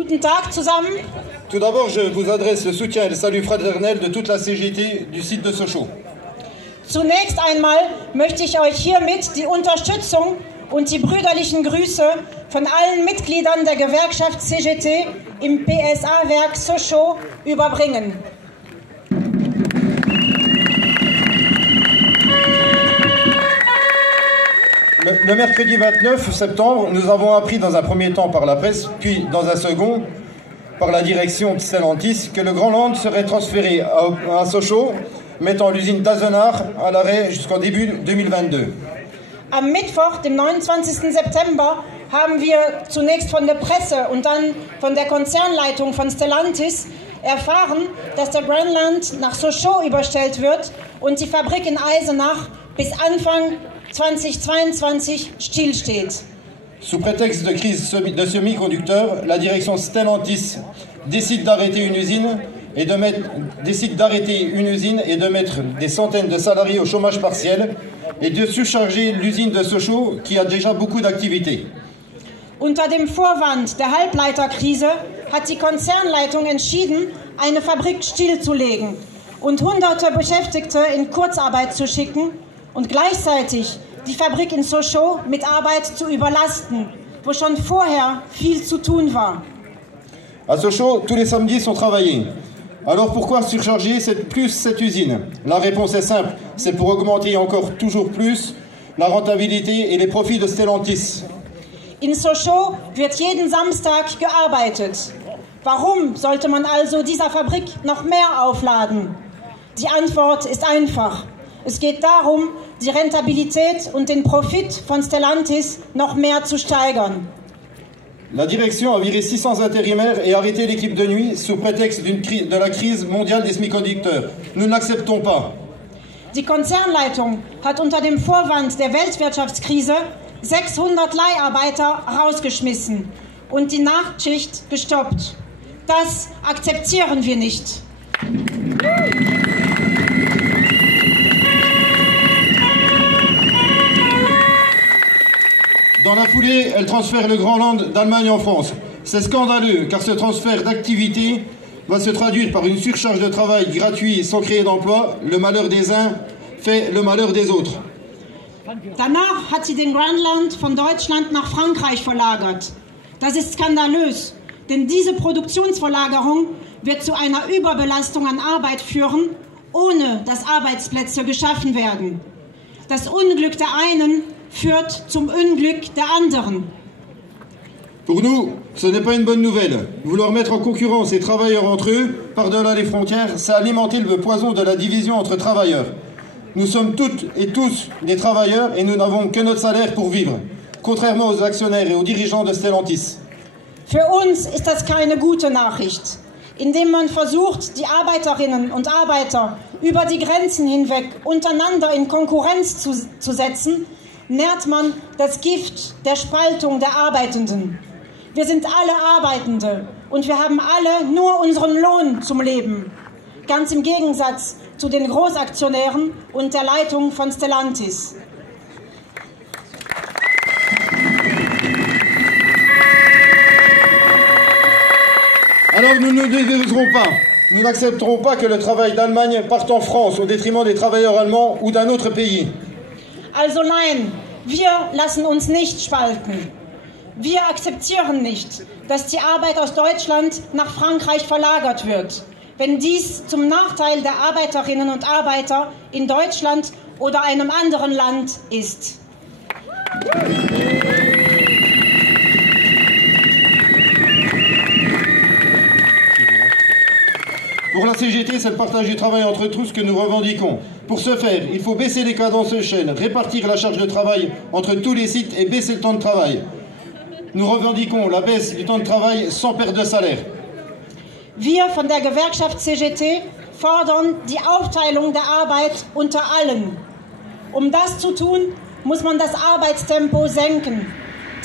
Guten Tag zusammen. Tout d'abord, je vous adresse le soutien et le salut fraternel de toute la CGT du site de Sochaux. Zunächst einmal möchte ich euch hiermit die Unterstützung und die brüderlichen Grüße von allen Mitgliedern der Gewerkschaft CGT im PSA-Werk Sochaux überbringen. Le mercredi 29 septembre, nous avons appris dans un premier temps par la presse, puis dans un second par la direction de Stellantis, que le Grand Land serait transféré à Sochaux, mettant l'usine d'Azenach à l'arrêt jusqu'en début 2022. Am Mittwoch, dem 29. September, haben wir zunächst von der Presse und dann von der Konzernleitung von Stellantis erfahren, dass der Grandland nach Sochaux überstellt wird und die Fabrik in Eisenach bis Anfang 2022 stillsteht. Sous prétexte de crise de semi-conducteurs, la direction Stellantis décide d'arrêter une usine et de mettre des centaines de salariés au chômage partiel et de surcharger l'usine de Sochaux qui a déjà beaucoup d'activités. Unter dem Vorwand der Halbleiterkrise hat die Konzernleitung entschieden, eine Fabrik stillzulegen und hunderte Beschäftigte in Kurzarbeit zu schicken und gleichzeitig die Fabrik in Sochaux mit Arbeit zu überlasten, wo schon vorher viel zu tun war. À Sochaux, tous les samedis sont travaillés. Alors pourquoi surcharger cette usine? La réponse est simple, c'est pour augmenter encore toujours plus la rentabilité et les profits de Stellantis. In Sochaux wird jeden Samstag gearbeitet. Warum sollte man also dieser Fabrik noch mehr aufladen? Die Antwort ist einfach. Es geht darum, die Rentabilität und den Profit von Stellantis noch mehr zu steigern. La direction a viré 600 intérimaires et arrêté l'équipe de nuit sous prétexte de la crise mondiale des semi-conducteurs. Nous n'acceptons pas. Die Konzernleitung hat unter dem Vorwand der Weltwirtschaftskrise 600 Leiharbeiter rausgeschmissen und die Nachtschicht gestoppt. Das akzeptieren wir nicht. Dans la foulée, elle transfère le Grand Land d'Allemagne en France. C'est scandaleux car ce transfert d'activité va se traduire par une surcharge de travail gratuit sans créer d'emploi. Le malheur des uns fait le malheur des autres. Danach hat sie den Grandland von Deutschland nach Frankreich verlagert. Das ist skandalös, denn diese Produktionsverlagerung wird zu einer Überbelastung an Arbeit führen, ohne dass Arbeitsplätze geschaffen werden. Das Unglück der einen führt zum Unglück der anderen. Pour nous, ce n'est pas une bonne nouvelle. Vouloir mettre en concurrence les travailleurs entre eux, par-delà les frontières, c'est alimenter le poison de la division entre travailleurs. Nous sommes toutes et tous des travailleurs et nous n'avons que notre salaire pour vivre, contrairement aux actionnaires et aux dirigeants de Stellantis. Für uns ist das keine gute Nachricht. Indem man versucht, die Arbeiterinnen und Arbeiter über die Grenzen hinweg untereinander in Konkurrenz zu setzen, nährt man das Gift der Spaltung der Arbeitenden. Wir sind alle Arbeitende und wir haben alle nur unseren Lohn zum Leben. Ganz im Gegensatz zu den Großaktionären und der Leitung von Stellantis. Alors nous ne déviserons pas. Nous n'accepterons pas que le travail d'Allemagne parte en France au détriment des travailleurs allemands ou d'un autre pays. Also nein, wir lassen uns nicht spalten. Wir akzeptieren nicht, dass die Arbeit aus Deutschland nach Frankreich verlagert wird, wenn dies zum Nachteil der Arbeiterinnen und Arbeiter in Deutschland oder einem anderen Land ist. Pour la CGT, c'est le partage du travail entre tous que nous revendiquons. Pour ce faire, il faut baisser les cadences de chaîne, répartir la charge de travail entre tous les sites et baisser le temps de travail. Nous revendiquons la baisse du temps de travail sans perte de salaire. Wir von der Gewerkschaft CGT fordern die Aufteilung der Arbeit unter allen. Um das zu tun, muss man das Arbeitstempo senken,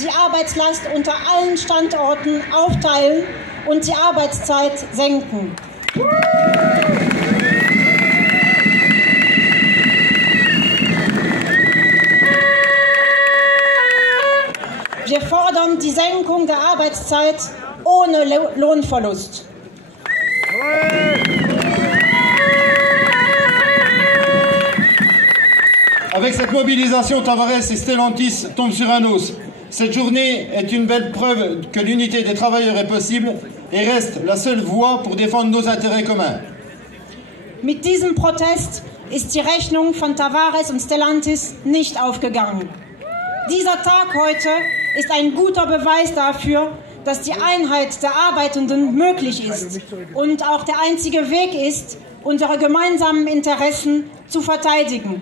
die Arbeitslast unter allen Standorten aufteilen und die Arbeitszeit senken. Wir fordern die Senkung der Arbeitszeit ohne ohne Lohnverlust. Avec cette mobilisation, Tavares et Stellantis tombent sur un os. Cette journée est une belle preuve que l'unité des travailleurs est possible et reste la seule voie pour défendre nos intérêts communs. Mit diesem Protest ist die Rechnung von Tavares und Stellantis nicht aufgegangen. Dieser Tag heute ist ein guter Beweis dafür, dass die Einheit der Arbeitenden möglich ist und auch der einzige Weg ist, unsere gemeinsamen Interessen zu verteidigen.